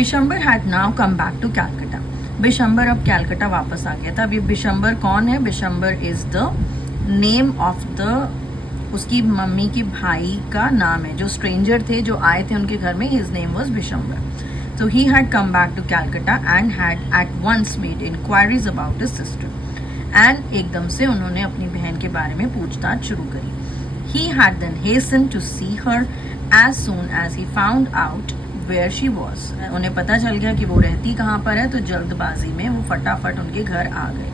Bishambar had now come back to Calcutta. Bishambar अब कैलकटा वापस आ गया था। अब ये बिशंबर कौन है? Bishambar is the name of the, उसकी मम्मी के भाई का नाम है। जो स्ट्रेंजर थे जो आए थे उनके घर में, his name was Bishambar. So he had come back to Calcutta and had at once made inquiries about his sister. And एकदम से उन्होंने अपनी बहन के बारे में पूछताछ शुरू करी। He had then hastened to see her as soon as he found out where she was. उन्हें पता चल गया कि वो रहती कहाँ पर है, तो जल्दबाजी में वो फटाफट उनके घर आ गए।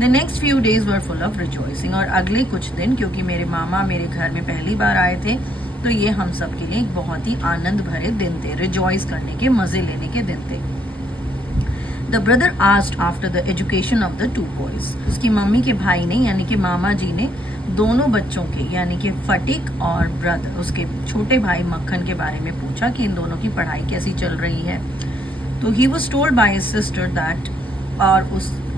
The next few days were full of rejoicing. और अगले कुछ दिन, क्योंकि मेरे मामा मेरे घर में पहली बार आए थे, तो ये हम सब के लिए एक बहुत ही आनंद भरे दिन थे, रिजॉइस करने के, मजे लेने के दिन थे। The brother asked after the education of the two boys. उसकी मम्मी के भाई ने, यानी कि मामा जी ने, दोनों बच्चों के, यानी कि फटिक और ब्रदर, उसके छोटे भाई मक्खन के बारे में पूछा कि इन दोनों की पढ़ाई कैसी चल रही है। तो he was told by his sister that, और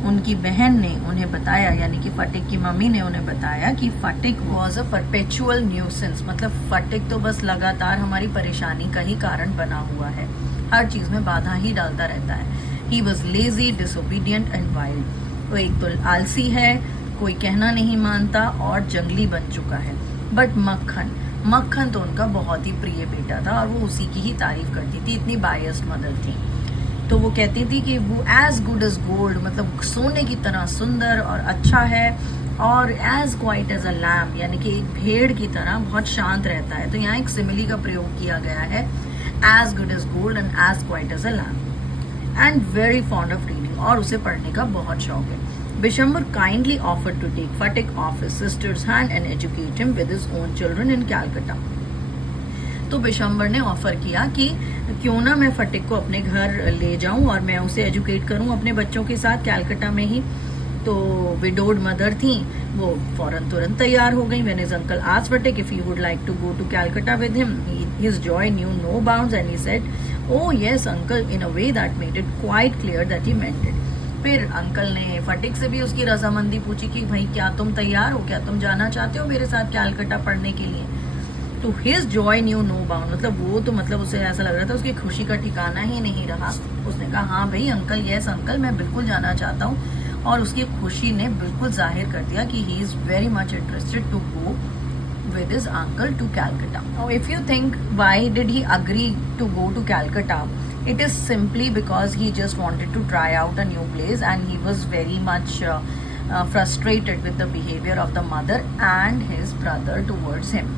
उनकी बहन ने उन्हें बताया, यानी कि फटिक की मम्मी ने उन्हें बताया कि फटिक वॉज अ परपेचुअल न्यूसेंस। मतलब फटिक तो बस लगातार हमारी परेशानी का ही कारण बना हुआ है, हर चीज में बाधा ही डालता रहता है। He was lazy, disobedient and wild. वो एक तो आलसी है, कोई कहना नहीं मानता और जंगली बन चुका है। बट मक्खन तो उनका बहुत ही प्रिय बेटा था और वो उसी की ही तारीफ करती थी, इतनी बायस्ड मदर थी। तो वो कहती थी कि वो एज गुड एज गोल्ड, मतलब सोने की तरह सुंदर और अच्छा है, और as quite as a lamb, यानी कि एक भेड़ की तरह बहुत शांत रहता है। तो यहाँ एक सिमिली का प्रयोग किया गया है, as good as gold and as quite as a lamb, and very fond of reading, और उसे पढ़ने का बहुत शौक है। Bishambar kindly offered to take Phatik off his sister's hand and educate him with his own children in Calcutta. तो बिशंबर ने offer किया कि क्यों ना मैं फटिक को अपने घर ले जाऊं और मैं उसे एजुकेट करूं अपने बच्चों के साथ कैलकटा में ही। तो विडोड मदर थी, वो फौरन तुरंत तैयार हो गई। When his uncle asked Phatik if he would like to go to Calcutta with him, his joy knew no bounds and he said, oh yes uncle, in a way that made it quite clear that he meant it. फिर uncle ने फटिक से भी उसकी रजामंदी पूछी कि भाई क्या तुम तैयार हो, क्या तुम जाना चाहते हो मेरे साथ कैलकटा पढ़ने के लिए। तो his joy knew no bound, मतलब वो तो मतलब उसे ऐसा लग रहा था उसकी खुशी का ठिकाना ही नहीं रहा। उसने कहा हाँ भाई अंकल, यस अंकल, मैं बिल्कुल जाना चाहता हूँ, और उसकी खुशी ने बिल्कुल जाहिर कर दिया कि he is very much interested to go with his uncle to Calcutta. Now if you think why did he agree to go to Calcutta, it is simply because he just wanted to try out a new place and he was very much frustrated with the behavior of the mother and his brother towards him.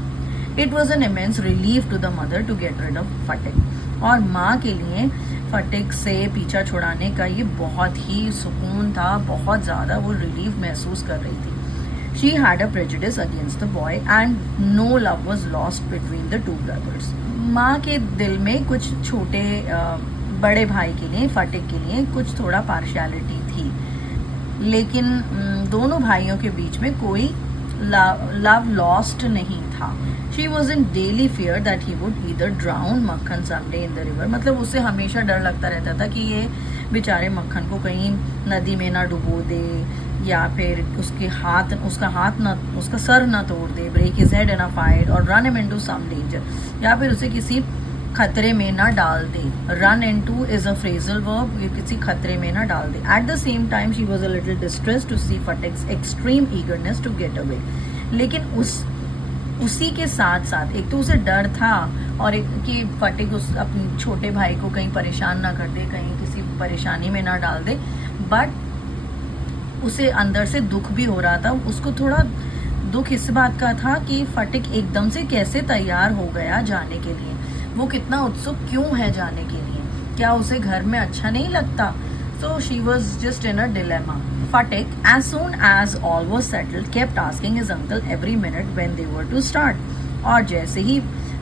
It was an immense relief to the mother to get rid of Fatik. और माँ के लिए फटिक से पीछा छुड़ाने का ये बहुत ही सुकून था, बहुत ज़्यादा वो रिलीफ महसूस कर रही थी। She had a prejudice against the boy and no love was lost between the two brothers. माँ के दिल में कुछ छोटे बड़े भाई के लिए, फटिक के लिए कुछ थोड़ा पार्शियलिटी थी, लेकिन दोनों भाइयों के बीच में कोई लव लॉस्ट नहीं था। She was in daily fear that he would either drown मक्खन someday in the river. मतलब उसे हमेशा डर लगता रहता था कि ये बेचारे मक्खन को कहीं नदी में ना डुबो दे, या फिर उसका सर ना तोड़ दे, break his head in a fight, और run him into some danger, या फिर उसे किसी खतरे में ना डाल दे। Run into is a phrasal verb, ये किसी खतरे में ना डाल दे। At the same time she was a little distressed to see Phatik's extreme eagerness to get away. लेकिन उसी के साथ साथ एक तो उसे डर था, और एक कि फटिक अपने छोटे भाई को कहीं परेशान ना कर दे, कहीं किसी परेशानी में ना डाल दे, बट उसे अंदर से दुख भी हो रहा था। उसको थोड़ा दुख इस बात का था कि फटिक एकदम से कैसे तैयार हो गया जाने के लिए, वो कितना उत्सुक क्यों है जाने के लिए, क्या उसे घर में अच्छा नहीं लगता। So she was just in a dilemma. Phatik, as soon as all was settled, kept asking his uncle every minute when they were to start. और जैसे ही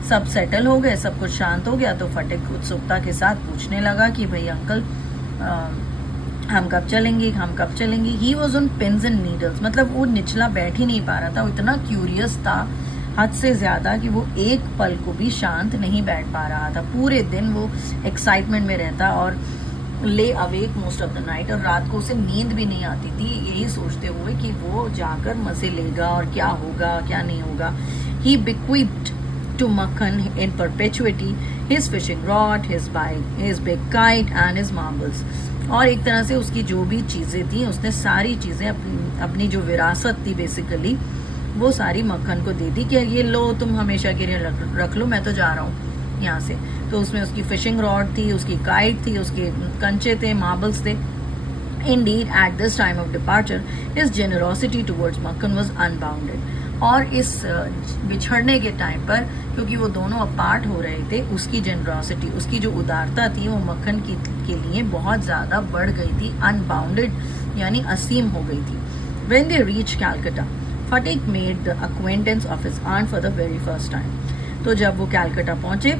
सब सेटल हो गए, सब कुछ शांत हो गया, तो फटिक उत्सुकता के साथ पूछने लगा कि भाई अंकल हम कब चलेंगे। He was on pins and needles, मतलब वो निचला बैठ ही नहीं पा रहा था, वो इतना क्यूरियस था हद से ज्यादा कि वो एक पल को भी शांत नहीं बैठ पा रहा था। पूरे दिन वो एक्साइटमेंट में रहता और ले awake most of the night, और रात को उसे नींद भी नहीं आती थी, यही सोचते हुए कि वो जाकर मजे लेगा और क्या होगा क्या नहीं होगा। ही bequeathed to Makhan in perpetuity his fishing rod, his bike, his big kite and his marbles. और एक तरह से उसकी जो भी चीज़ें थी उसने सारी चीज़ें अपनी जो विरासत थी बेसिकली वो सारी मक्खन को दे दी कि ये लो तुम हमेशा के लिए रख लो, मैं तो जा रहा हूँ यहाँ से। तो उसमें उसकी फिशिंग रॉड थी, उसकी काइट थी, उसके कंचे थे, मार्बल्स थे। Indeed, at this time of departure, his generosity towards Makkan was unbounded. और इस बिछड़ने के टाइम पर क्योंकि वो दोनों अपार्ट हो रहे थे, उसकी जेनरॉसिटी, उसकी जो उदारता थी वो मक्खन के लिए बहुत ज़्यादा बढ़ गई थी, अनबाउंडेड यानी असीम हो गई थी। When they reached Calcutta, Fatik made the acquaintance of his aunt for the very first time. तो जब वो कैलकटा पहुंचे,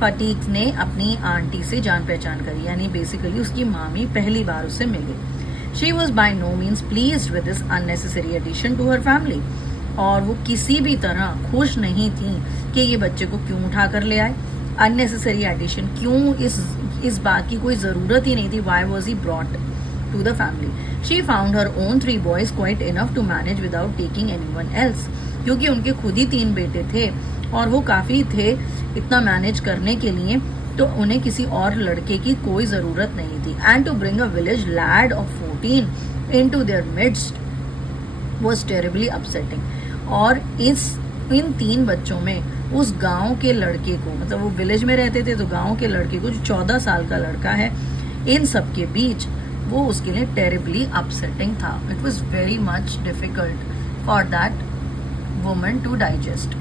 फटीक ने अपनी आंटी से जान पहचान करी, यानी बेसिकली उसकी मामी पहली बार उससे मिली। She was by no means pleased with this unnecessary addition to her family. और वो किसी भी तरह खुश नहीं थी कि ये बच्चे को क्यों उठा कर ले आए। अननेसेसरी एडिशन, क्यों इस बात की कोई ज़रूरत ही नहीं थी। Why was he brought to the family? She found her own 3 boys quite enough to manage without taking anyone else. क्योंकि उनके खुद ही 3 बेटे थे और वो काफ़ी थे इतना मैनेज करने के लिए, तो उन्हें किसी और लड़के की कोई ज़रूरत नहीं थी। And to bring a village lad of 14 into their midst was terribly upsetting. और इन 3 बच्चों में उस गांव के लड़के को, मतलब वो विलेज में रहते थे तो गांव के लड़के को जो 14 साल का लड़का है, इन सब के बीच वो उसके लिए टेरिबली अपसेटिंग था। It was very much difficult for that woman to digest.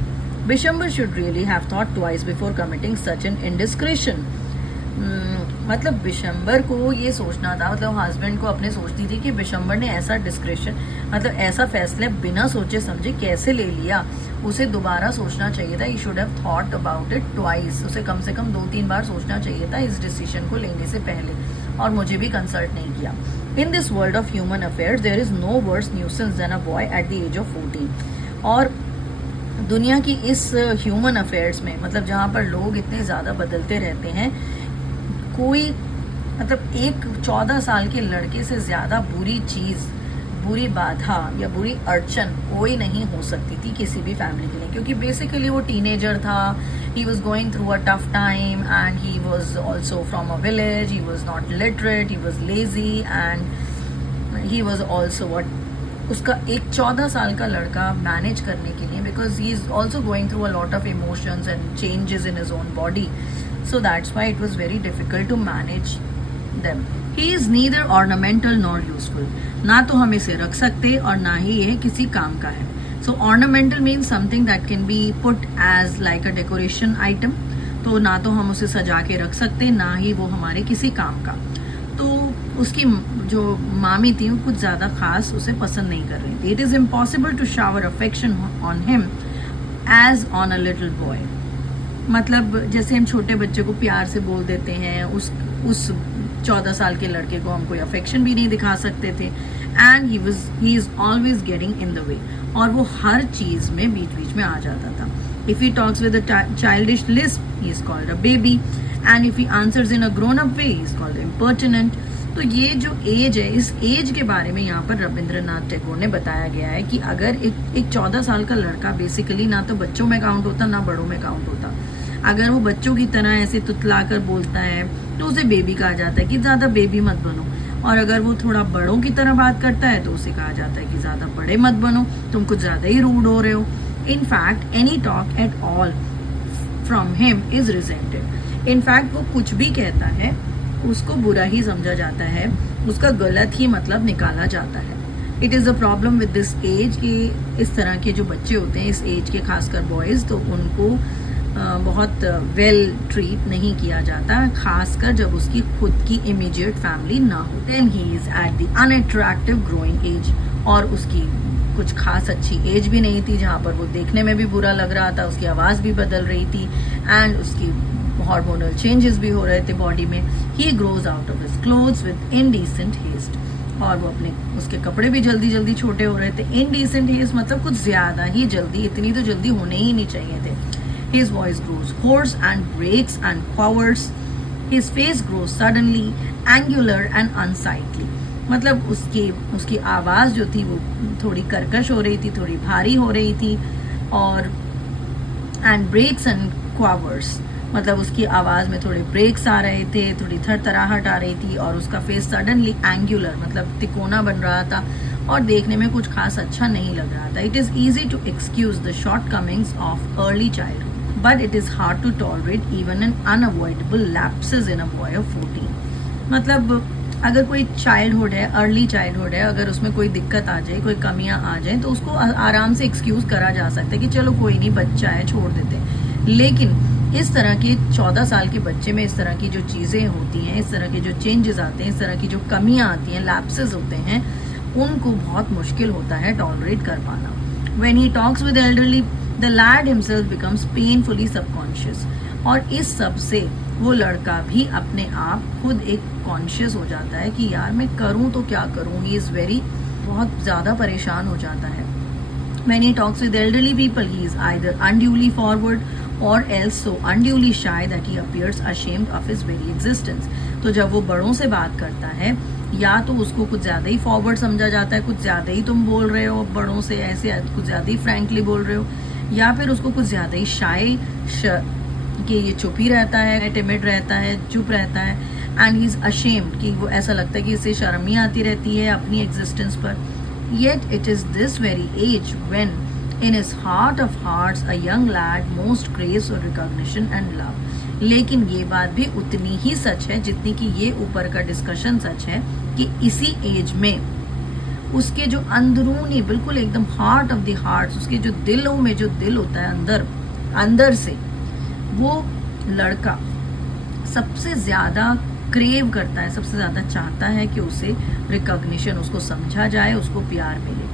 Bishambar should really have thought twice before committing such an indiscretion. मतलब बिशंबर को ये सोचना था, मतलब हस्बैंड को अपने सोचती थी कि बिशंबर ने ऐसा डिस्क्रेशन, मतलब ऐसा फैसला बिना सोचे समझे कैसे ले लिया, उसे दोबारा सोचना चाहिए था। He should have thought about it twice. उसे कम से कम 2-3 बार सोचना चाहिए था इस डिसीजन को लेने से पहले, और मुझे भी कंसल्ट नहीं किया। In this world of human affairs there is no worse nuisance than a boy at the age of 14। और दुनिया की इस ह्यूमन अफेयर्स में, मतलब जहाँ पर लोग इतने ज़्यादा बदलते रहते हैं, कोई मतलब एक 14 साल के लड़के से ज़्यादा बुरी चीज़, बुरी बाधा या बुरी अड़चन कोई नहीं हो सकती थी किसी भी फैमिली के लिए। क्योंकि बेसिकली वो टीनेजर था, he was going through a tough time and he was also from a village, he was not literate, he was lazy and he was also what उसका एक 14 साल का लड़का मैनेज करने के लिए, because he is also going through a lot of emotions and changes in his own body, so that's why it was very difficult to manage them. He is neither ornamental nor useful. ना तो हम इसे रख सकते और ना ही यह किसी काम का है। So ornamental means something that can be put as like a decoration item. तो ना तो हम उसे सजा के रख सकते, ना ही वो हमारे किसी काम का। तो उसकी जो मामी थी वो कुछ ज़्यादा खास उसे पसंद नहीं कर रही थी। It is impossible to shower affection on him as on a little boy. मतलब जैसे हम छोटे बच्चे को प्यार से बोल देते हैं, उस 14 साल के लड़के को हम कोई अफेक्शन भी नहीं दिखा सकते थे। And he is always getting in the way, और वो हर चीज में बीच बीच में आ जाता था। If he talks with a childish Lisp he is called a baby, and if he answers in a grown up way he is called impertinent. तो ये जो एज है, इस एज के बारे में यहाँ पर रविंद्रनाथ टैगोर ने बताया गया है कि अगर एक 14 साल का लड़का बेसिकली ना तो बच्चों में काउंट होता ना बड़ों में काउंट होता। अगर वो बच्चों की तरह ऐसे तुतला कर बोलता है तो उसे बेबी कहा जाता है कि ज़्यादा बेबी मत बनो, और अगर वो थोड़ा बड़ों की तरह बात करता है तो उसे कहा जाता है कि ज़्यादा बड़े मत बनो, तुम कुछ ज़्यादा ही रूड हो रहे हो। In fact any talk at all from him is resented. In fact वो कुछ भी कहता है उसको बुरा ही समझा जाता है, उसका गलत ही मतलब निकाला जाता है। It is a problem with this age कि इस तरह के जो बच्चे होते हैं इस एज के, खासकर बॉयज़, तो उनको बहुत वेल ट्रीट नहीं किया जाता, खासकर जब उसकी खुद की इमीडिएट फैमिली ना हो। Then he is at the unattractive growing age, और उसकी कुछ खास अच्छी एज भी नहीं थी जहाँ पर वो देखने में भी बुरा लग रहा था, उसकी आवाज़ भी बदल रही थी एंड उसकी हार्मोनल चेंजेस भी हो रहे थे बॉडी में। He grows out of his clothes with indecent haste, और वो उसके कपड़े भी जल्दी जल्दी छोटे हो रहे थे। इनडिसेंट हेस्ट मतलब कुछ ज़्यादा ही जल्दी, इतनी तो जल्दी होने ही नहीं चाहिए थे। His voice grows hoarse and breaks and quavers. His face grows suddenly angular and unsightly. मतलब उसकी आवाज़ जो थी वो थोड़ी कर्कश हो रही थी, थोड़ी भारी हो रही थी, और and breaks and quavers, मतलब उसकी आवाज़ में थोड़े ब्रेक्स आ रहे थे, थोड़ी थरथराहट आ रही थी और उसका फेस सडनली एंगुलर मतलब तिकोना बन रहा था और देखने में कुछ खास अच्छा नहीं लग रहा था. It is easy to excuse the shortcomings of early childhood but it is hard to tolerate even an unavoidable lapses in a boy of 14. मतलब अगर कोई चाइल्डहुड है, अर्ली चाइल्डहुड है, अगर उसमें कोई दिक्कत आ जाए, कोई कमियां आ जाए तो उसको आराम से एक्सक्यूज करा जा सकता है कि चलो कोई नहीं, बच्चा है, छोड़ देते हैं. लेकिन इस तरह के 14 साल के बच्चे में इस तरह की जो चीज़ें होती हैं, इस तरह के जो चेंजेस आते हैं, इस तरह की जो कमियां आती हैं, लैप्सेस होते हैं, उनको बहुत मुश्किल होता है टॉलरेट कर पाना. When he talks with elderly the lad himself becomes painfully subconscious. और इस सब से वो लड़का भी अपने आप खुद एक कॉन्शियस हो जाता है कि यार मैं करूं तो क्या करूं. ही इज़ वेरी बहुत ज़्यादा परेशान हो जाता है. When he talks with elderly people, he is either unduly forward or else so unduly shy that he appears ashamed of his very existence. तो जब वो बड़ों से बात करता है या तो उसको कुछ ज़्यादा ही फॉरवर्ड समझा जाता है, कुछ ज़्यादा ही तुम बोल रहे हो बड़ों से, ऐसे कुछ ज़्यादा ही फ्रैंकली बोल रहे हो, या फिर उसको कुछ ज़्यादा ही शाय कि ये चुप ही रहता है, टिमिड रहता है, चुप रहता है. एंड ही इज़ अशेम्ड कि वो ऐसा लगता है कि इसे शर्म ही आती रहती है अपनी एग्जिस्टेंस पर. Yet it is this very age when in his heart of hearts a young lad most craves for recognition and love. लेकिन ये बात भी उतनी ही सच है जितनी कि ये ऊपर का डिस्कशन सच है कि इसी एज में उसके जो अंदरूनी बिल्कुल एकदम हार्ट ऑफ द हार्ट्स, उसके जो दिलों में जो दिल होता है अंदर अंदर से, वो लड़का सबसे ज़्यादा क्रेव करता है, सबसे ज़्यादा चाहता है कि उसे रिकॉग्निशन, उसको समझा जाए, उसको प्यार मिले.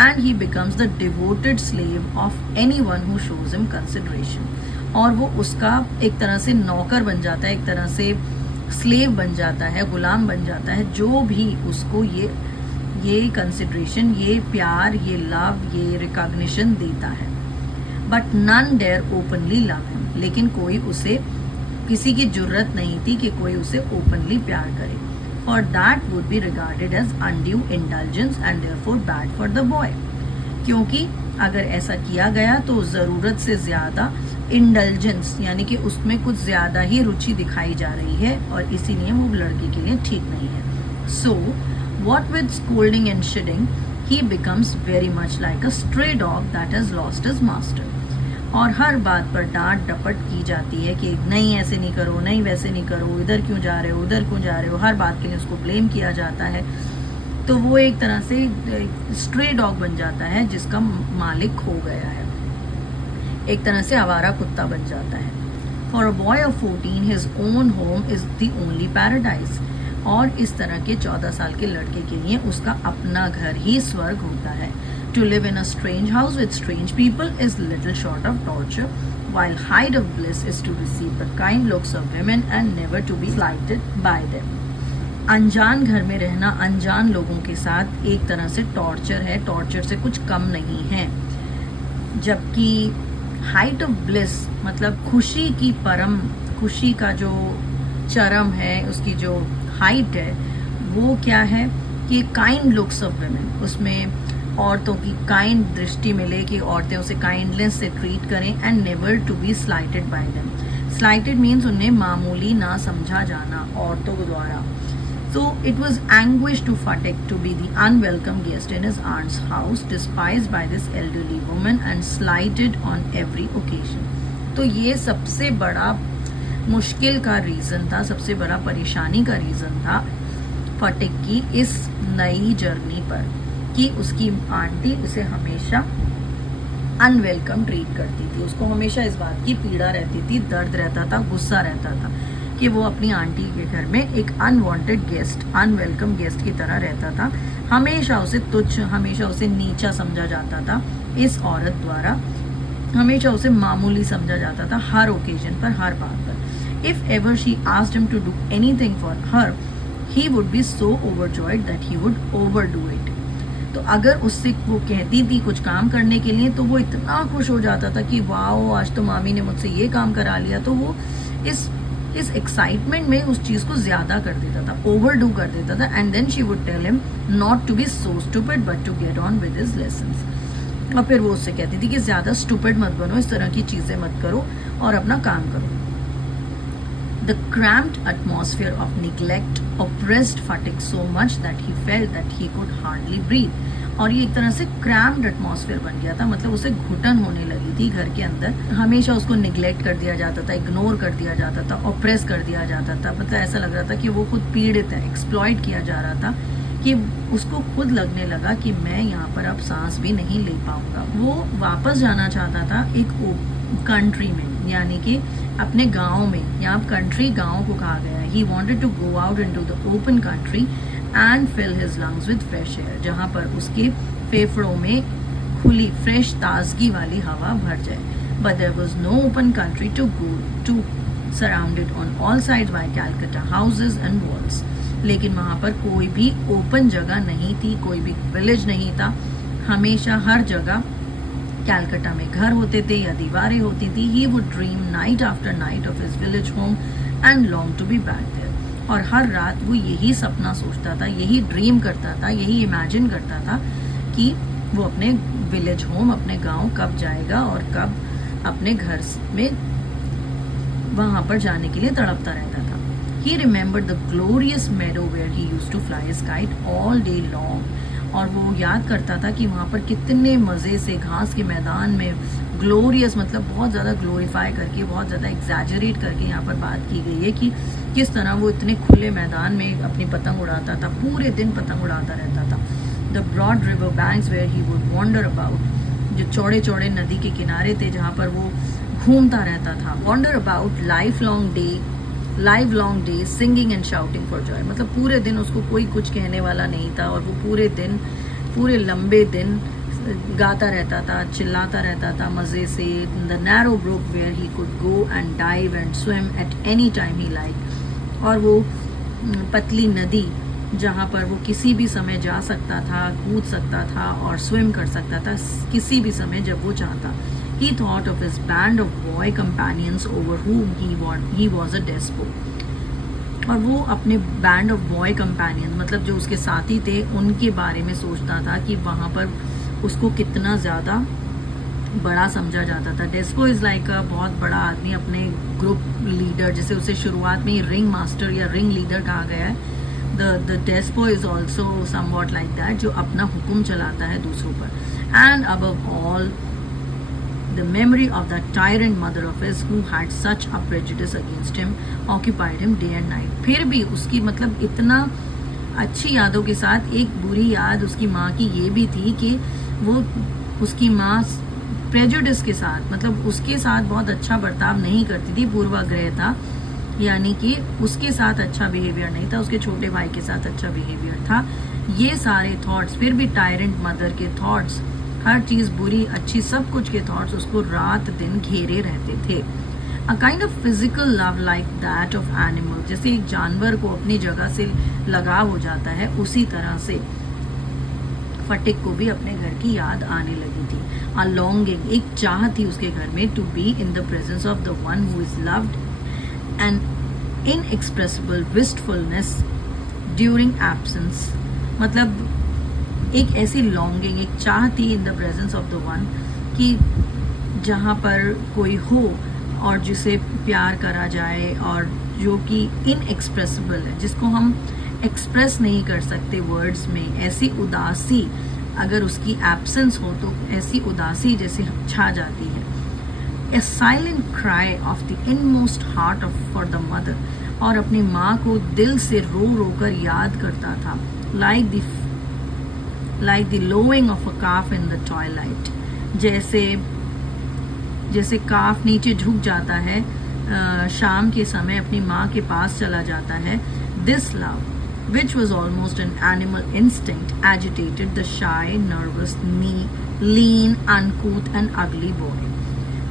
And he becomes the devoted slave of anyone who shows him consideration. और वो उसका एक तरह से नौकर बन जाता है, एक तरह से स्लेव बन जाता है, गुलाम बन जाता है, जो भी उसको ये कंसिडरेशन, ये प्यार, ये लव, ये रिकॉग्निशन देता है. But none dare openly love him. लेकिन कोई उसे, किसी की जुर्रत नहीं थी कि कोई उसे ओपनली प्यार करे. For that would be regarded as undue indulgence and therefore bad for the boy. क्योंकि अगर ऐसा किया गया तो ज़रूरत से ज़्यादा इंडल्जेंस, यानी कि उसमें कुछ ज़्यादा ही रुचि दिखाई जा रही है और इसीलिए वो लड़के के लिए ठीक नहीं है. So what with scolding and chiding he becomes very much like a stray dog that has lost his master. और हर बात पर डांट डपट की जाती है कि नहीं ऐसे नहीं करो, नहीं वैसे नहीं करो, इधर क्यों जा रहे हो, उधर क्यों जा रहे हो, हर बात के लिए उसको ब्लेम किया जाता है. तो वो एक तरह से स्ट्रे डॉग बन जाता है जिसका मालिक खो गया है, एक तरह से आवारा कुत्ता बन जाता है. For a boy of 14 his own home is the only paradise. और इस तरह के 14 साल के लड़के के लिए उसका अपना घर ही स्वर्ग होता है. To live in a strange house with strange people is little short of torture, while height of bliss is to receive the kind looks of women and never to be slighted by them. अनजान घर में रहना अनजान लोगों के साथ एक तरह से टॉर्चर है, टॉर्चर से कुछ कम नहीं है. जबकि हाइट ऑफ ब्लिस मतलब खुशी की परम, खुशी का जो चरम है, उसकी जो हाइट है वो क्या है कि काइंड लुक्स ऑफ वुमेन, उसमें औरतों की काइंड दृष्टि मिले कि औरतें उसे काइंडनेस से ट्रीट करें. And never to be slighted by them. Slighted means उन्हें मामूली ना समझा जाना औरतों के द्वारा. So it was anguish to Phatik to be the unwelcome guest in his aunt's house, despised by this elderly woman and slighted on every occasion. तो ये सबसे बड़ा मुश्किल का रीज़न था, सबसे बड़ा परेशानी का रीज़न था फटिक की इस नई जर्नी पर, कि उसकी आंटी उसे हमेशा अनवेलकम ट्रीट करती थी. उसको हमेशा इस बात की पीड़ा रहती थी, दर्द रहता था, गुस्सा रहता था कि वो अपनी आंटी के घर में एक अनवांटेड गेस्ट, अनवेलकम गेस्ट की तरह रहता था. हमेशा उसे तुच्छ, हमेशा उसे नीचा समझा जाता था इस औरत द्वारा, हमेशा उसे मामूली समझा जाता था हर ओकेजन पर, हर बात पर. If ever she asked him to do anything for her he would be so overjoyed that he would overdo it. तो अगर उससे वो कहती थी कुछ काम करने के लिए तो वो इतना खुश हो जाता था कि वाओ आज तो मामी ने मुझसे ये काम करा लिया. तो वो इस एक्साइटमेंट में उस चीज़ को ज़्यादा कर देता था, ओवरडू कर देता था. And then she would tell him not to be so stupid but to get on with his lessons. और फिर वो उससे कहती थी कि ज़्यादा स्टूपिड मत बनो, इस तरह की चीज़ें मत करो और अपना काम करो. The cramped atmosphere of neglect oppressed Fatik so much that he felt that he could hardly breathe. और ये एक तरह से क्रैम्ड एटमॉस्फेयर बन गया था, मतलब उसे घुटन होने लगी थी घर के अंदर। हमेशा उसको निगलेक्ट कर दिया जाता था, इग्नोर कर दिया जाता था, ऑप्रेस कर दिया जाता था। मतलब ऐसा लग रहा था कि वो खुद पीड़ित है, एक्सप्लॉइट किया जा रहा था, कि उसको खुद लगने लगा कि मैं यहाँ पर अब सांस भी नहीं ले पाऊंगा। वो वापस जाना चाहता था एक कंट्री में, यानी कि अपने गांव में। यहाँ कंट्री गांव को कहा गया है। He wanted to go out into the open country and fill his lungs with fresh air, जहाँ पर उसके फेफड़ों में खुली फ्रेश ताजगी वाली हवा भर जाए। But there was no open country to go to, surrounded on all sides by Calcutta houses and walls. लेकिन वहाँ पर कोई भी ओपन जगह नहीं थी, कोई भी विलेज नहीं था। हमेशा हर जगह कैलकाटा में घर होते थे या दीवारें होती थी। He would dream night after night of his village home and long to be back there. और हर रात वो यही सपना सोचता था, यही ड्रीम करता था, यही इमेजिन करता था कि वो अपने विलेज होम, अपने गांव कब जाएगा और कब अपने घर में वहां पर जाने के लिए तड़पता रहता था। He remembered the glorious meadow where he used to fly his kite all day long. और वो याद करता था कि वहाँ पर कितने मज़े से घास के मैदान में, ग्लोरियस मतलब बहुत ज़्यादा ग्लोरीफाई करके, बहुत ज़्यादा एग्जैजरेट करके यहाँ पर बात की गई है कि किस तरह वो इतने खुले मैदान में अपनी पतंग उड़ाता था, पूरे दिन पतंग उड़ाता रहता था। The broad river banks where he would wander about, जो चौड़े चौड़े नदी के किनारे थे जहाँ पर वो घूमता रहता था। Wander about life long day singing and shouting for joy, मतलब पूरे दिन उसको कोई कुछ कहने वाला नहीं था और वो पूरे लंबे दिन गाता रहता था, चिल्लाता रहता था मज़े से। The narrow brook where he could go and dive and swim at any time he like, और वो पतली नदी जहाँ पर वो किसी भी समय जा सकता था, कूद सकता था और स्विम कर सकता था किसी भी समय जब वो चाहता। He thought of his band of boy companions over whom he was a despot. और वो अपने बैंड ऑफ बॉय कंपेनियन, मतलब जो उसके साथी थे, उनके बारे में सोचता था कि वहाँ पर उसको कितना ज़्यादा बड़ा समझा जाता था। डेस्पो इज़ लाइक अ बहुत बड़ा आदमी, अपने ग्रुप लीडर, जैसे उसे शुरुआत में ही रिंग मास्टर या रिंग लीडर कहा गया है। The despot is also somewhat like that, जो अपना हुक्म चलाता है दूसरों पर। And above all the memory of that tyrant mother of his who had such a prejudice against him occupied him day and night. फिर भी उसकी मतलब इतना अच्छी यादों के साथ एक बुरी याद उसकी माँ की ये भी थी कि वो उसकी माँ प्रेजुडिस के साथ, मतलब उसके साथ बहुत अच्छा बर्ताव नहीं करती थी, पूर्वाग्रह था, यानी कि उसके साथ अच्छा बिहेवियर नहीं था, उसके छोटे भाई के साथ अच्छा बिहेवियर था। ये सारे थॉट्स, फिर भी टायरेंट मदर के थॉट्स, हर चीज़ बुरी अच्छी सब कुछ के थॉट्स उसको रात दिन घेरे रहते थे। A kind of physical love like that of animal, जैसे एक जानवर को अपनी जगह से लगाव हो जाता है, उसी तरह से फटिक को भी अपने घर की याद आने लगी थी। अ लॉन्गिंग, एक चाह थी उसके घर में, to be in the presence of the one who is loved and inexpressible wistfulness during absence, मतलब एक ऐसी लॉन्गिंग, एक चाह थी in the presence of the one, कि जहाँ पर कोई हो और जिसे प्यार करा जाए और जो कि इनएक्सप्रेसिबल है, जिसको हम एक्सप्रेस नहीं कर सकते वर्ड्स में। ऐसी उदासी अगर उसकी एब्सेंस हो तो ऐसी उदासी जैसे छा जाती है। A silent cry of the inmost heart of for the mother, और अपनी माँ को दिल से रो रो कर याद करता था। like the lowing of a calf in the twilight, जैसे काफ नीचे झुक जाता है शाम के समय अपनी माँ के पास चला जाता है। This love, which was almost an animal instinct, agitated the shy, nervous, lean, uncouth and ugly boy.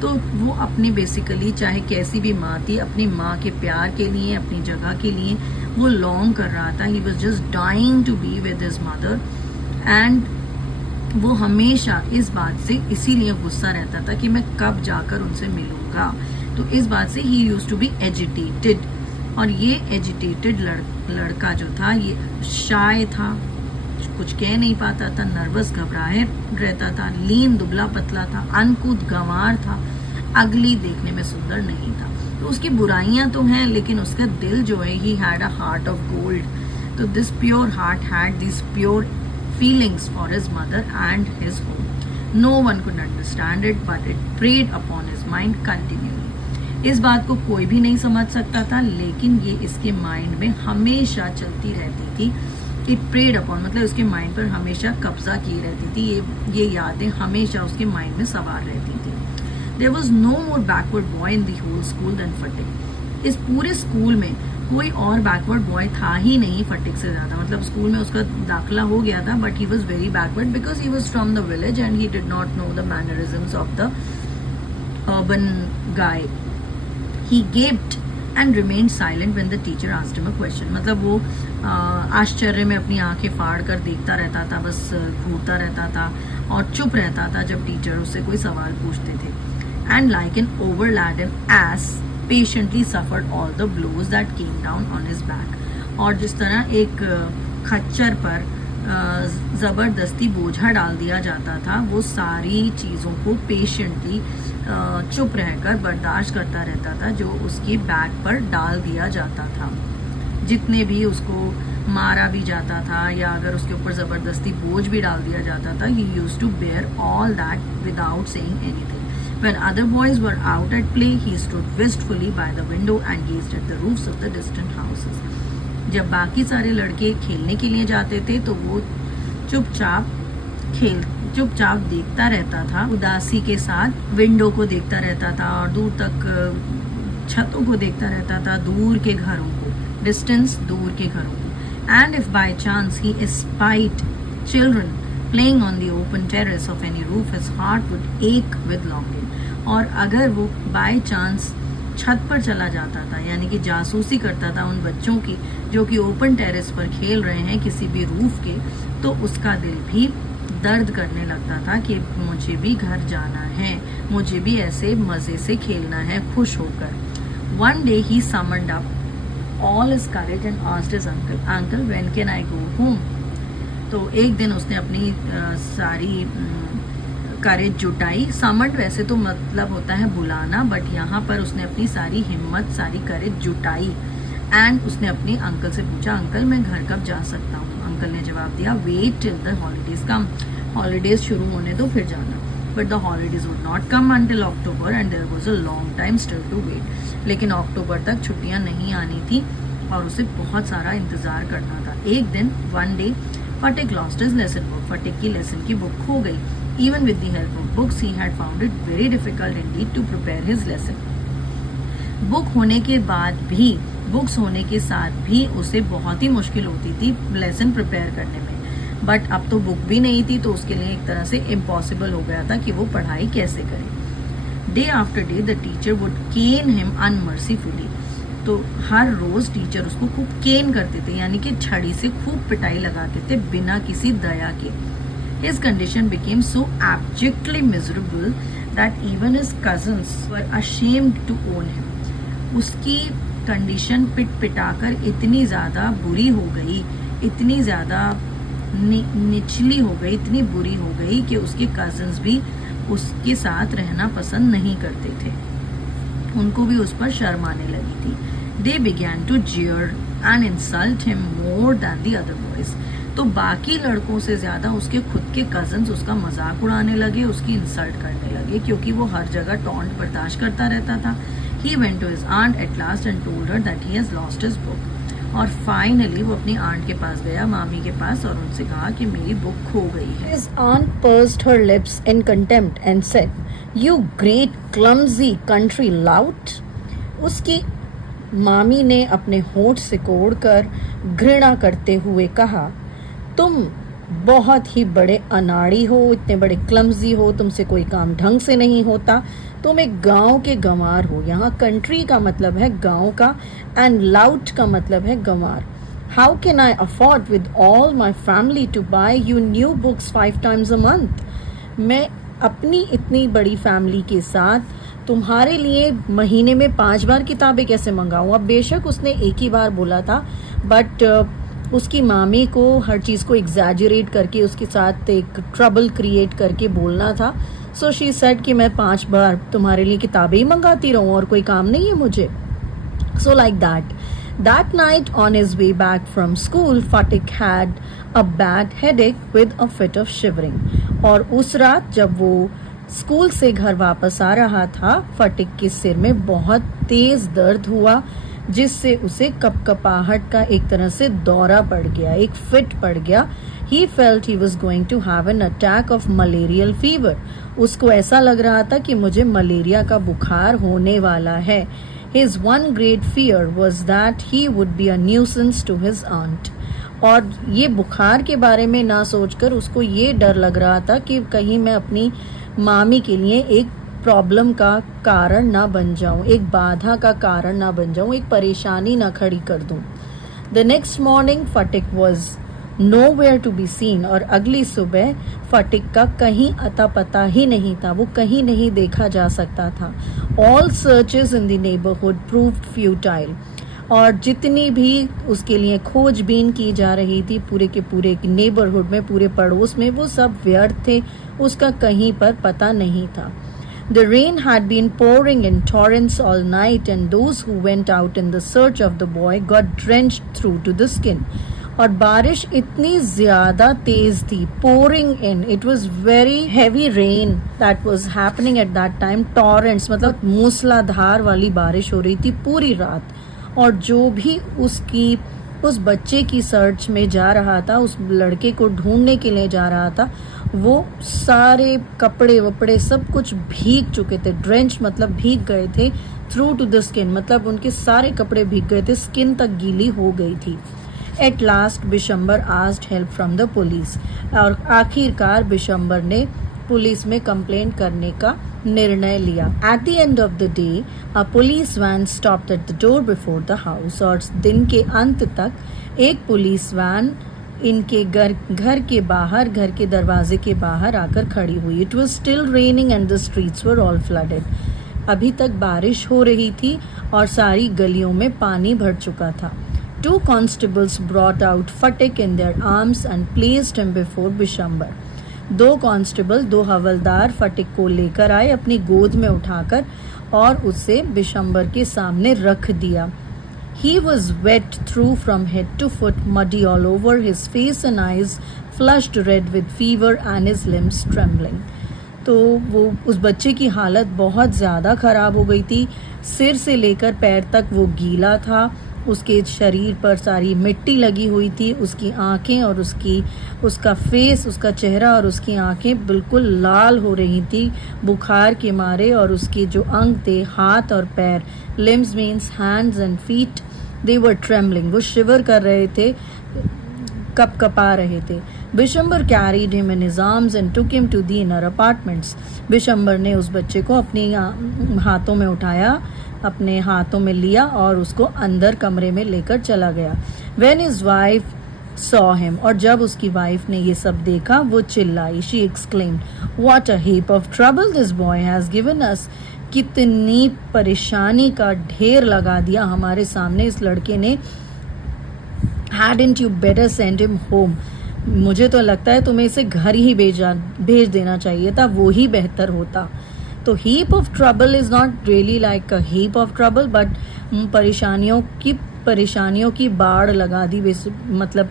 तो वो अपनी बेसिकली चाहे कैसी भी माँ थी, अपनी माँ के प्यार के लिए, अपनी जगह के लिए वो लॉन्ग कर रहा था। He was just dying to be with his mother. And वो हमेशा इस बात से इसीलिए गुस्सा रहता था कि मैं कब जाकर उनसे मिलूंगा। तो इस बात से he used to be agitated, और ये एजिटेटेड लड़का जो था ये शाय था, कुछ कह नहीं पाता था, नर्वस घबराए रहता था, लीन दुबला पतला था, अनकूथ गंवार था, अगली देखने में सुंदर नहीं था। तो तो उसकी बुराइयां तो हैं लेकिन उसका दिल जो है, he had a heart of gold. तो this pure heart had this pure feelings for his mother and his home. No one could understand it but it preyed upon his mind continuously. इस बात को कोई भी नहीं समझ सकता था लेकिन ये इसके माइंड में हमेशा चलती रहती थी. इट प्रेड अपॉन मतलब उसके माइंड पर हमेशा कब्जा की रहती थी. ये यादें हमेशा उसके माइंड में सवार रहती थी. There was no more backward boy in the whole school than Phatik. इस पूरे स्कूल में कोई और बैकवर्ड बॉय था ही नहीं फटिक से ज्यादा. मतलब स्कूल में उसका दाखिला हो गया था but he was very backward because he was from the village and he did not know the mannerisms of the urban guy. He gaped and remained silent when the teacher asked him a question. मतलब वो आश्चर्य में अपनी आंखें फाड़ कर देखता रहता था, बस घूरता रहता था और चुप रहता था जब टीचर उससे कोई सवाल पूछते थे. And like an overladen ass patiently suffered all the blows that came down on his back. और जिस तरह एक खच्चर पर जबरदस्ती बोझा डाल दिया जाता था, वो सारी चीजों को पेशेंटली चुप रहकर बर्दाश्त करता रहता था जो उसकी बैक पर डाल दिया जाता था. जितने भी उसको मारा भी जाता था या अगर उसके ऊपर जबरदस्ती बोझ भी डाल दिया जाता था, he used to bear all that without saying anything. When other boys were out at play, he stood wistfully by the window and gazed at the roofs of the distant houses. जब बाकी सारे लड़के खेलने के लिए जाते थे तो वो चुपचाप देखता रहता था, उदासी के साथ विंडो को देखता रहता था और दूर तक छतों को देखता रहता था, दूर के घरों को, डिस्टेंस दूर के घरों को. And if by chance he espied children playing on the open terrace of any roof, his heart would ache with longing. और अगर वो बाय चांस छत पर चला जाता था यानी कि जासूसी करता था उन बच्चों की जो कि ओपन टेरेस पर खेल रहे हैं किसी भी रूफ के, तो उसका दिल भी दर्द करने लगता था कि मुझे भी घर जाना है, मुझे भी ऐसे मजे से खेलना है खुश होकर. One day he summoned up all his courage and asked his uncle, when can I go home? तो एक दिन उसने अपनी सारी करेज जुटाई. समंड वैसे तो मतलब होता है बुलाना, बट यहाँ पर उसने अपनी सारी हिम्मत, सारी करेज जुटाई एंड उसने अपने अंकल से पूछा, अंकल मैं घर कब जा सकता हूँ? अंकल ने जवाब दिया, wait till the holidays come. Holidays शुरू होने दो फिर जाना. But the holidays would not come until October and there was a long time still to wait. लेकिन अक्टूबर तक छुट्टियां नहीं आनी थी और उसे बहुत सारा इंतजार करना था. एक दिन one day Phatik lost his lesson book. Phatik की लेसन की बुक खो गई. Even with the help of books, he had found it very difficult indeed to prepare his lesson. Book होने के बाद भी, बुक्स होने के साथ भी उसे बहुत ही मुश्किल होती थी लेसन प्रिपेयर करने में. बट अब तो बुक भी नहीं थी तो उसके लिए एक तरह से इम्पॉसिबल हो गया था कि वो पढ़ाई कैसे करे. Day after day the teacher would cane him unmercifully. तो हर रोज टीचर उसको खूब केन करते थे यानी कि छड़ी से खूब पिटाई लगाते थे बिना किसी दया के. His condition became so abjectly miserable that even his cousins were ashamed to own him. उसकी कंडीशन पिटाकर इतनी ज़्यादा बुरी हो गई, इतनी ज़्यादा निचली हो गई, इतनी बुरी हो गई कि उसके कजन्स भी उसके साथ रहना पसंद नहीं करते थे. उनको भी उस पर शर्म आने लगी थी. They began to jeer and insult him more than the other boys. तो बाकी लड़कों से ज्यादा उसके खुद के कजन्स उसका मजाक उड़ाने लगे, उसकी इंसल्ट करने लगे क्योंकि वो हर जगह टॉन्ट बर्दाश्त करता रहता था. He went to his aunt at last and told her that he has lost his book. और फाइनली वो अपनी आंट के पास गया, मामी के पास, और उनसे कहा कि मेरी बुक खो गई है. His aunt pursed her lips in contempt and said, "You great clumsy country lout." उसकी मामी ने अपने होंठ सिकोड़कर घृणा करते हुए कहा, तुम बहुत ही बड़े अनाड़ी हो, इतने बड़े क्लमजी हो, तुमसे कोई काम ढंग से नहीं होता, तुम एक गांव के गंवार हो. यहाँ कंट्री का मतलब है गांव का एंड लाउट का मतलब है गंवार. How can I afford with all my family to buy you new books 5 times a month? मैं अपनी इतनी बड़ी फैमिली के साथ तुम्हारे लिए महीने में 5 बार किताबें कैसे मंगाऊं? अब बेशक उसने एक ही बार बोला था बट उसकी मामी को हर चीज़ को एग्जैजरेट करके उसके साथ एक ट्रबल क्रिएट करके बोलना था. सो शी सेड कि मैं 5 बार तुम्हारे लिए किताबें ही मंगाती रहूं और कोई काम नहीं है मुझे. So like that night on his way back from school, Fatik had a bad headache with a fit of shivering. और उस रात जब वो स्कूल से घर वापस आ रहा था, फटिक के सिर में बहुत तेज दर्द हुआ, जिससे उसे कपकपाहट का एक तरह से दौरा पड़ गया, एक फिट पड़ गया. He felt he was going to have an attack of malarial fever. उसको ऐसा लग रहा था कि मुझे मलेरिया का बुखार होने वाला है. His one great fear was that he would be a nuisance to his aunt. और ये बुखार के बारे में ना सोचकर उसको ये डर लग रहा था कि कहीं मैं अपनी मामी के लिए एक प्रॉब्लम का कारण ना बन जाऊं, एक बाधा का कारण ना बन जाऊं, एक परेशानी ना खड़ी कर दूं. The next morning, Fatik was nowhere to be seen. और अगली सुबह फटिक का कहीं अता पता ही नहीं था, वो कहीं नहीं देखा जा सकता था. All searches in the neighborhood proved futile. और जितनी भी उसके लिए खोजबीन की जा रही थी पूरे के पूरे नेबरहुड में, पूरे पड़ोस में, वो सब व्यर्थ थे, उसका कहीं पर पता नहीं था. The rain had been pouring in torrents all night, and those who went out in the search of the boy got drenched through to the skin. और बारिश इतनी ज़्यादा तेज़ थी, pouring in, it was very heavy rain that was happening at that time. torrents मतलब मूसलाधार वाली बारिश हो रही थी पूरी रात. और जो भी उस बच्चे की सर्च में जा रहा था, उस लड़के को ढूंढने के लिए जा रहा था, वो सारे कपड़े वपड़े सब कुछ भीग चुके थे. ड्रेंच मतलब भीग गए थे. थ्रू टू द स्किन मतलब उनके सारे कपड़े भीग गए थे, स्किन तक गीली हो गई थी. At last Bishambar asked help from the police. और आखिरकार बिशंबर ने पुलिस में कंप्लेंट करने का निर्णय लिया. At the end of the day a police van stopped at the door before the house. और दिन के अंत तक एक पुलिस वैन इनके घर के बाहर, घर के दरवाजे के बाहर आकर खड़ी हुई. It was still raining and the streets were all flooded. अभी तक बारिश हो रही थी और सारी गलियों में पानी भर चुका था. 2 constables brought out Fatik in their arms and placed him before Bishambar. 2 constable, 2 हवलदार फटिक को लेकर आए, अपनी गोद में उठाकर और उसे बिशंबर के सामने रख दिया. He was wet through from head to foot, muddy all over, his face and eyes flushed red with fever and his limbs trembling. तो वो उस बच्चे की हालत बहुत ज़्यादा ख़राब हो गई थी. सिर से लेकर पैर तक वो गीला था, उसके शरीर पर सारी मिट्टी लगी हुई थी. उसकी आंखें और उसका फेस, उसका चेहरा और उसकी आंखें बिल्कुल लाल हो रही थी बुखार के मारे. और उसके जो अंग थे, हाथ और पैर, limbs means hands and feet, they were trembling, वो शिवर कर रहे थे, कपकपा रहे थे. Bishambar carried him in his arms and took him to the inner apartments. Bishambar ने उस बच्चे को अपने हाथों में उठाया, अपने हाथों में लिया और उसको अंदर कमरे में लेकर चला गया. When his wife saw him, और जब उसकी वाइफ ने ये सब देखा, वो चिल्लाई. She exclaimed, "What a heap of trouble this boy has given us." कितनी परेशानी का ढेर लगा दिया हमारे सामने इस लड़के ने. Hadn't you better send him home? मुझे तो लगता है तुम्हें इसे घर ही भेज देना चाहिए था, वो ही बेहतर होता. तो heap of trouble is not really like a heap of trouble, but परेशानियों की बाढ़ लगा दी. मतलब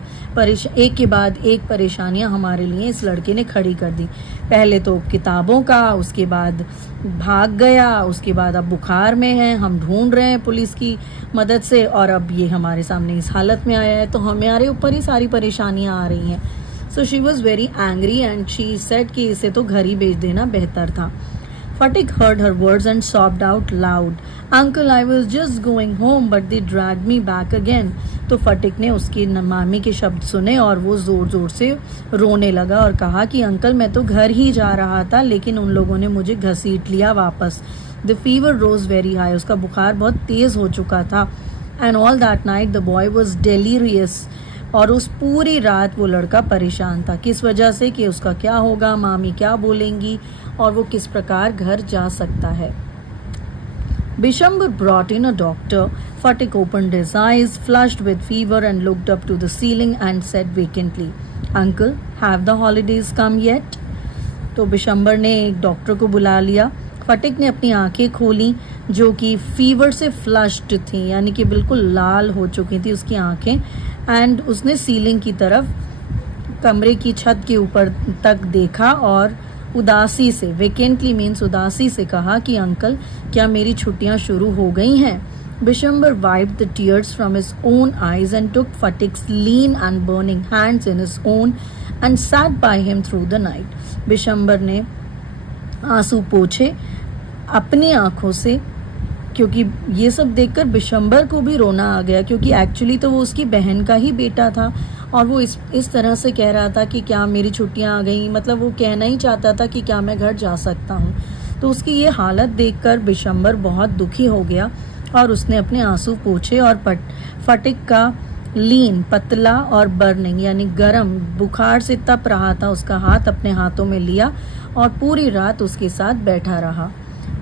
एक के बाद एक परेशानियां हमारे लिए इस लड़के ने खड़ी कर दी. पहले तो किताबों का, उसके बाद भाग गया, उसके बाद अब बुखार में है, हम ढूंढ रहे हैं पुलिस की मदद से, और अब ये हमारे सामने इस हालत में आया है, तो हमारे ऊपर ही सारी परेशानियां आ रही हैं. सो she was very angry and she said कि इसे तो घर ही भेज देना बेहतर था. Fatik heard her words and sobbed out loud. Uncle, I was just going home, but they dragged me back again. तो फटिक ने उसकी मामी के शब्द सुने और वो ज़ोर ज़ोर से रोने लगा और कहा कि अंकल, मैं तो घर ही जा रहा था, लेकिन उन लोगों ने मुझे घसीट लिया वापस. The fever rose very high. उसका बुखार बहुत तेज़ हो चुका था. And all that night the boy was delirious. और उस पूरी रात वो लड़का परेशान था. किस वजह से? कि उसका क्या होगा, मामी क्या बोलेंगी, और वो किस प्रकार घर जा सकता है. Bishambar brought in a doctor. Fatik opened his eyes, flushed with fever, and looked up to the ceiling and said vacantly, "Uncle, have the holidays come yet?" तो बिशंबर ने एक डॉक्टर को बुला लिया। फटिक ने अपनी आंखें खोली जो कि फीवर से फ्लश्ड थी, यानी कि बिल्कुल लाल हो चुकी थी उसकी आंखें। एंड उसने सीलिंग की तरफ, कमरे की छत के ऊपर तक देखा और उदासी से, वेकेंटली मीन्स उदासी से कहा कि अंकल क्या मेरी छुट्टियां शुरू हो गई हैं? Bishambar wiped the tears from his own eyes and took Fatik's lean and burning hands in his own and sat by him through the night. Bishambar ने आंसू पोंछे अपनी आंखों से, क्योंकि ये सब देखकर बिशंबर को भी रोना आ गया, क्योंकि एक्चुअली तो वो उसकी बहन का ही बेटा था और वो इस तरह से कह रहा था कि क्या मेरी छुट्टियां आ गई, मतलब वो कहना ही चाहता था कि क्या मैं घर जा सकता हूँ। तो उसकी ये हालत देखकर बिशंबर बहुत दुखी हो गया और उसने अपने आंसू पोंछे और फटिक का लीन, पतला और बर्निंग यानी गरम, बुखार से तप रहा था उसका हाथ अपने हाथों में लिया और पूरी रात उसके साथ बैठा रहा।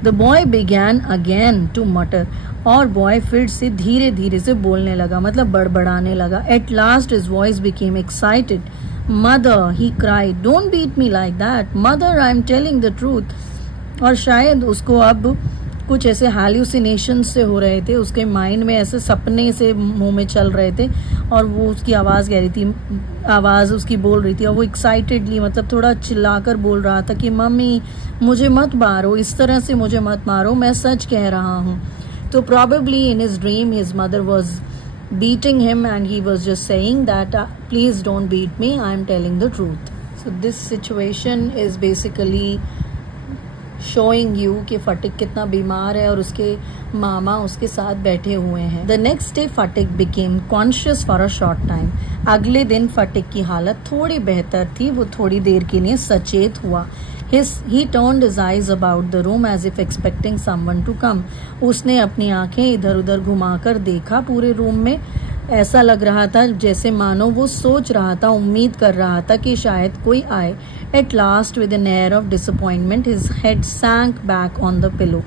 The boy began again to mutter, और बॉय फिर से धीरे धीरे से बोलने लगा, मतलब बड़बड़ाने लगा। At last his voice became excited. Mother, he cried, don't beat me like that. Mother, I am telling the truth. और शायद उसको अब कुछ ऐसे हैल्यूसिनेशन से हो रहे थे, उसके माइंड में ऐसे सपने से मुंह में चल रहे थे और वो उसकी आवाज़ कह रही थी, आवाज़ उसकी बोल रही थी और वो एक्साइटेडली, मतलब थोड़ा चिल्लाकर बोल रहा था कि मम्मी मुझे मत मारो, इस तरह से मुझे मत मारो, मैं सच कह रहा हूँ। तो probably in his dream his mother was beating him and he was just saying that please don't beat me, I am telling the truth. So this situation is basically showing you कि फटिक कितना बीमार है और उसके मामा उसके साथ बैठे हुए हैं। The next day Sphatik became conscious for a short time. अगले दिन फटिक की हालत थोड़ी बेहतर थी, वो थोड़ी देर के लिए सचेत हुआ। He turned his eyes about the room as if expecting someone to come. उसने अपनी आंखें इधर उधर घुमाकर देखा पूरे रूम में। ऐसा लग रहा था जैसे मानो वो सोच रहा था, उम्मीद कर रहा था कि शायद कोई आए। At last, with an air of disappointment, his head sank back on the pillow.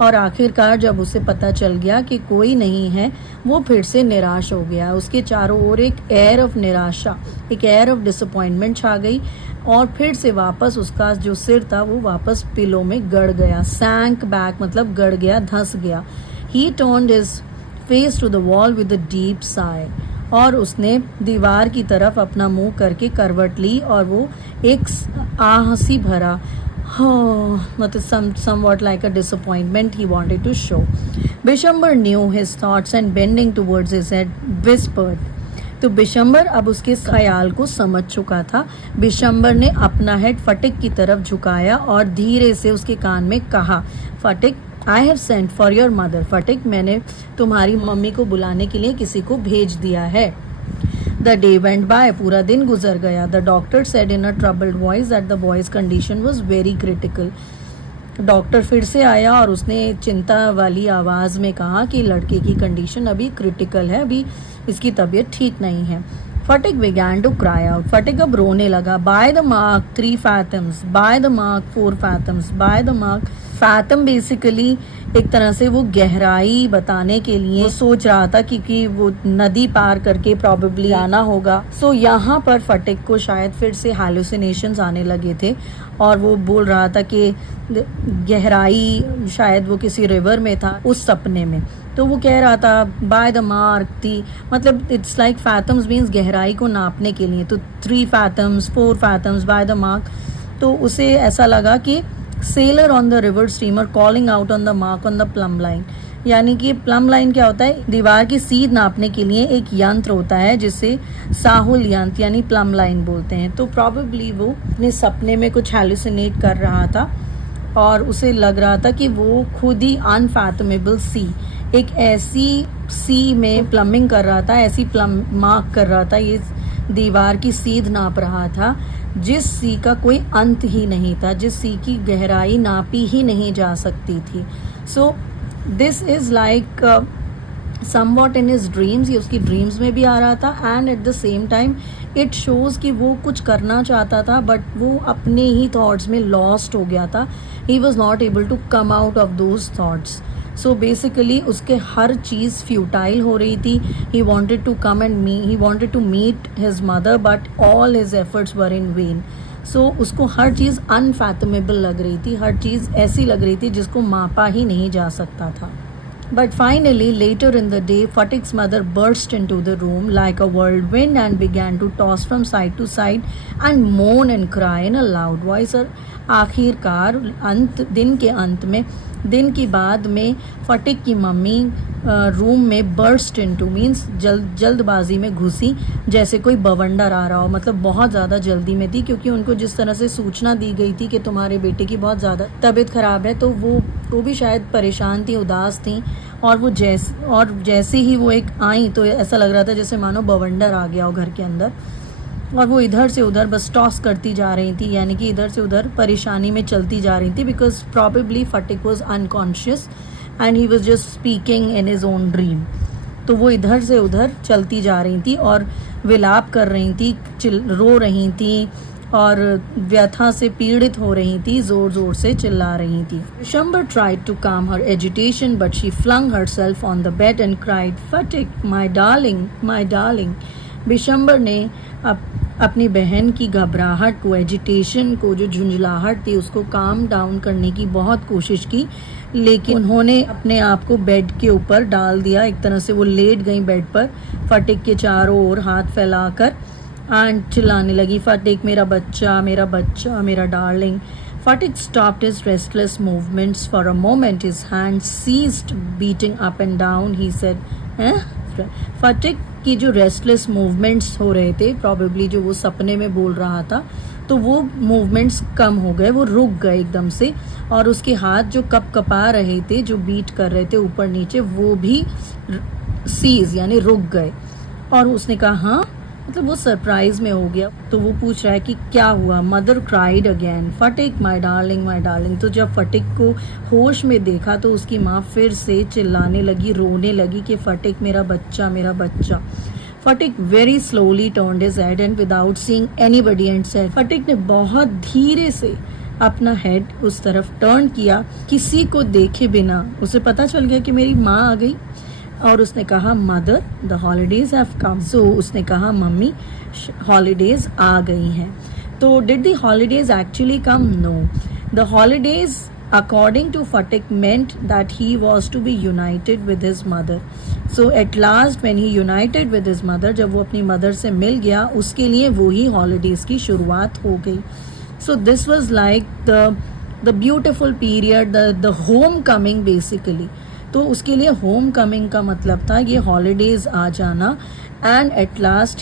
और आखिरकार जब उसे पता चल गया कि कोई नहीं है, वो फिर से निराश हो गया। उसके चारों ओर एक एयर ऑफ निराशा, एक एयर ऑफ डिसअपॉइंटमेंट छा गई और फिर से वापस उसका जो सिर था वो वापस पिलो में गड़ गया। सैंक बैक मतलब गड़ गया, धंस गया। He turned his face to the wall with a deep sigh, और उसने दीवार की तरफ अपना मुंह करके करवट ली और वो एक आह सी भरा, मतलब somewhat like a disappointment he wanted to show. Bishambar knew his thoughts and bending towards his head whispered. तो बिशंबर अब उसके ख्याल को समझ चुका था। बिशंबर ने अपना हेड फटिक की तरफ झुकाया और धीरे से उसके कान में कहा, Phatik, I have sent for your mother. Phatik, मैंने तुम्हारी मम्मी को बुलाने के लिए किसी को भेज दिया है। The day went by, पूरा दिन गुजर गया। The doctor said in a troubled voice that the boy's condition was very critical. Doctor फिर से आया और उसने चिंता वाली आवाज़ में कहा कि लड़के की कंडीशन अभी क्रिटिकल है, अभी इसकी तबीयत ठीक नहीं है। फटिक began to cry out. फटिक अब रोने लगा। By the mark 3 fathoms, by the mark 4 fathoms, by the mark। Fathom basically एक तरह से वो गहराई बताने के लिए सोच रहा था, क्योंकि वो नदी पार करके प्रॉबेबली आना होगा। सो यहाँ पर फटिक को शायद फिर से हैलुसिनेशंस आने लगे थे और वो बोल रहा था कि गहराई, शायद वो किसी रिवर में था उस सपने में। तो वो कह रहा था बाय द मार्क थी, मतलब इट्स लाइक फैथम्स मीन्स गहराई को नापने के लिए, तो 3 fathoms 4 fathoms by the mark. तो उसे ऐसा लगा कि seller on the river steamer calling out on the mark on the plum line, यानी कि प्लम लाइन क्या होता है, दीवार की सीध नापने के लिए एक यंत्र होता है जिसे साहुल यंत्र यानी प्लम लाइन बोलते हैं। तो प्रॉबेबली वो अपने सपने में कुछ हैलुसिनेट कर रहा था और उसे लग रहा था कि वो खुद ही अनफैथमेबल सी, एक ऐसी सी में प्लम्बिंग कर रहा था, ऐसी प्लम मार्क कर रहा था, ये दीवार की सीध नाप रहा था जिस सी का कोई अंत ही नहीं था, जिस सी की गहराई नापी ही नहीं जा सकती थी। So this is like somewhat in his dreams, ये उसकी ड्रीम्स में भी आ रहा था and eight the same time it shows कि वो कुछ करना चाहता था बट वो अपने ही थॉट्स में लॉस्ट हो गया था। He was not able to come out of those thoughts. So basically उसके हर चीज़ फ्यूटाइल हो रही थी. He wanted to come and he wanted to meet his mother but all his efforts were in vain. So उसको हर चीज़ unfathomable लग रही थी, हर चीज़ ऐसी लग रही थी जिसको मापा ही नहीं जा सकता था. But finally, later in the day, Fatik's mother burst into the room like a whirlwind and began to toss from side to side and moan and cry in a loud voice. और आखिरकार दिन की बाद में फटिक की mummy room में burst into means जल्दबाजी में घुसी, जैसे कोई बवंडर आ रहा हो. मतलब बहुत ज़्यादा जल्दी में थी, क्योंकि उनको जिस तरह से सूचना दी गई थी कि तुम्हारे बेटे की बहुत ज़्यादा तबीयत ख़राब है, तो वो भी शायद परेशान थी, उदास थी. और जैसे ही वो एक आई तो ऐसा लग रहा था जैसे मानो बवंडर आ गया हो घर के अंदर. और वो इधर से उधर बस टॉस करती जा रही थी, यानी कि इधर से उधर परेशानी में चलती जा रही थी. Because probably Phatik was unconscious and he was just speaking in his own dream. तो वो इधर से उधर चलती जा रही थी और विलाप कर रही थी, रो रही थी और व्यथा से पीड़ित हो रही थी, जोर जोर से चिल्ला रही थी. Bishambhar tried to calm her agitation, but she flung herself on the bed and cried, "Fatik, my darling, my darling." Bishambar ने अपनी बहन की घबराहट को, एजिटेशन को, जो झुंझलाहट थी, उसको काम डाउन करने की बहुत कोशिश की, लेकिन उन्होंने अपने आप को बेड के ऊपर डाल दिया. एक तरह से वो लेट गई बेड पर, फटिक के चारों ओर हाथ फैलाकर, एंड चिल्लाने लगी, "फटिक, मेरा बच्चा, मेरा बच्चा, मेरा darling." Fatik stopped his restless movements for a moment. His hands ceased beating up and down. He said, फटिक की जो रेस्टलेस मूवमेंट्स हो रहे थे, प्रॉबेबली जो वो सपने में बोल रहा था, तो वो मूवमेंट्स कम हो गए, वो रुक गए एकदम से. और उसके हाथ जो कपा रहे थे, जो बीट कर रहे थे ऊपर नीचे, वो भी सीज यानी रुक गए. और उसने कहा, हाँ, मतलब वो सरप्राइज में हो गया. तो वो पूछ रहा है कि क्या हुआ. Mother cried again, "Phatik, my darling, my darling." तो जब फटिक को होश में देखा तो उसकी माँ फिर से चिल्लाने लगी, रोने लगी कि फटिक, मेरा बच्चा, मेरा बच्चा. Phatik very slowly turned his head and without seeing anybody and said, Phatik ने बहुत धीरे से अपना हेड उस तरफ टर्न किया, किसी को देखे बिना. उसे पता चल गया कि मेरी माँ आ गई. और उसने कहा, "mother, the holidays have come." So उसने कहा, मम्मी, हॉलीडेज आ गई हैं. तो did the holidays actually come? No. The holidays according to Phatik meant that he was to be united with his mother. So at last when he united with his mother, जब वो अपनी mother से मिल गया, उसके लिए वो ही हॉलीडेज की शुरुआत हो गई. So this was like the beautiful period, the homecoming basically. तो उसके लिए होम कमिंग का मतलब था ये हॉलीडेज आ जाना. And at last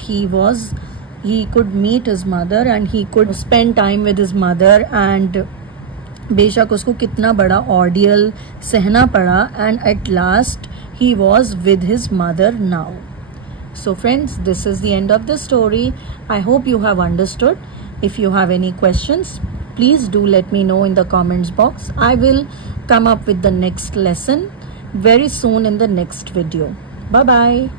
he could meet his mother and he could spend time with his mother. And बेशक उसको कितना बड़ा ऑर्डियल सहना पड़ा, and at last he was with his mother now. So friends, this is the end of the story. I hope you have understood. If you have any questions, please do let me know in the comments box. I will come up with the next lesson very soon in the next video. Bye bye.